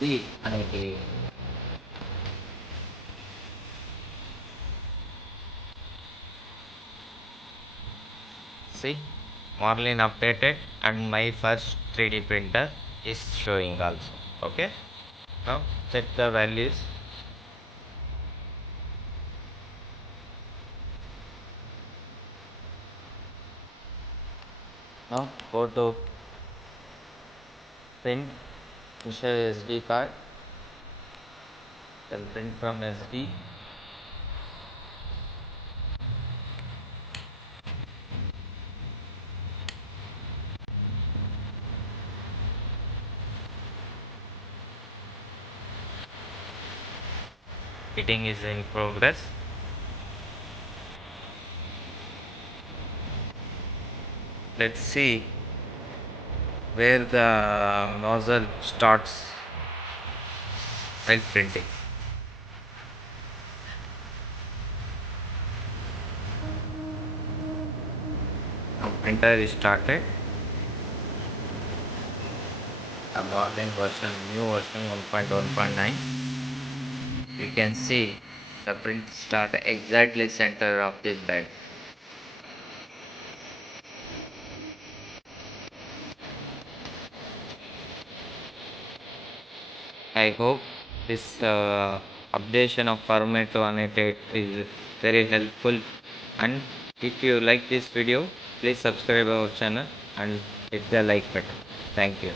The Anet A8. See, Marlin updated and my first 3D printer is showing also. Okay, now set the values. Now go to print, insert SD card, then print from SD. Fitting is in progress. Let's see where the nozzle starts while printing. Now printer is started. A Marlin version, new version 1.1.9. You can see the print start exactly center of this bed. I hope this updation of firmware to Anet is very helpful, and if you like this video, please subscribe our channel and hit the like button. Thank you.